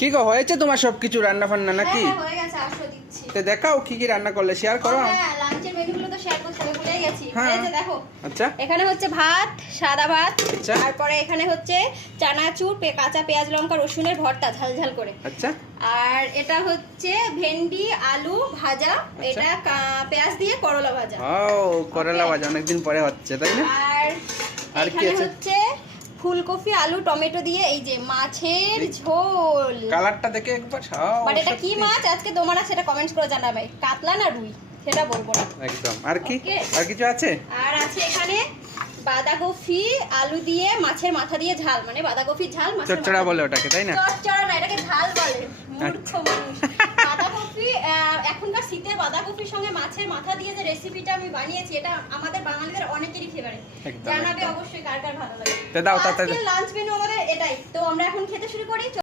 কি গো, হয়েছে তোমার সবকিছু রান্না ফান্না নাকি? হ্যাঁ হয়ে গেছে, আসো দিচ্ছি। তো দেখাও কি কি রান্না করলে, শেয়ার করো। হ্যাঁ, লাঞ্চের মেনুগুলো তো শেয়ার করতে হবে, ভুলেই গেছি। হ্যাঁ। এই যে দেখো, আচ্ছা এখানে হচ্ছে ভাত, সাদা ভাত, আচ্ছা। তারপরে এখানে হচ্ছে চানাচুর, কাঁচা পেঁয়াজ লঙ্কা রসুনের ভর্তা ঝাল ঝাল করে। আচ্ছা আর এটা হচ্ছে ভেন্ডি আলু ভাজা, এটা পেঁয়াজ দিয়ে করলা ভাজা। ও করলা ভাজা অনেকদিন পরে হচ্ছে, তাই না? আর কি এখানে আছে? হচ্ছে ফুলকপি আলু টমেটো দিয়ে এই যে মাছের ঝোল। কালারটা দেখে একবার বাট এটা কি মাছ আজকে তোমরা সেটা কমেন্টস করে জানাবে, কাতলা না রুই সেটা বলবো না। একদম। আর কি Okay. আর কিছু আছে? আর আছে এখানে বাঁধাকপি আলু দিয়ে মাছের মাথা দিয়ে ঝাল, মানে বাঁধাকপির ঝাল মাছের চচ্চড়া মাথা বলে দিয়ে। ওটাকে, তাই না? চচ্চড়া না, এটাকে ঝাল বলে, মূর্খ মানুষ। বাঁধাকপি, এখনকার শীতে বাঁধাকপির সঙ্গে মাছের মাথা দিয়ে যে রেসিপিটা আমি বানিয়েছি, এটা আমাদের বাঙালিদের অনেকেরই ফেভারিট। একদম, জানাবে একদম। অবশ্যই কার কার ভালো লাগে। তো দাও তাড়াতাড়ি। আজকে লাঞ্চ মেনু আমাদের এটাই, তো আমরা এখন খেতে শুরু করি।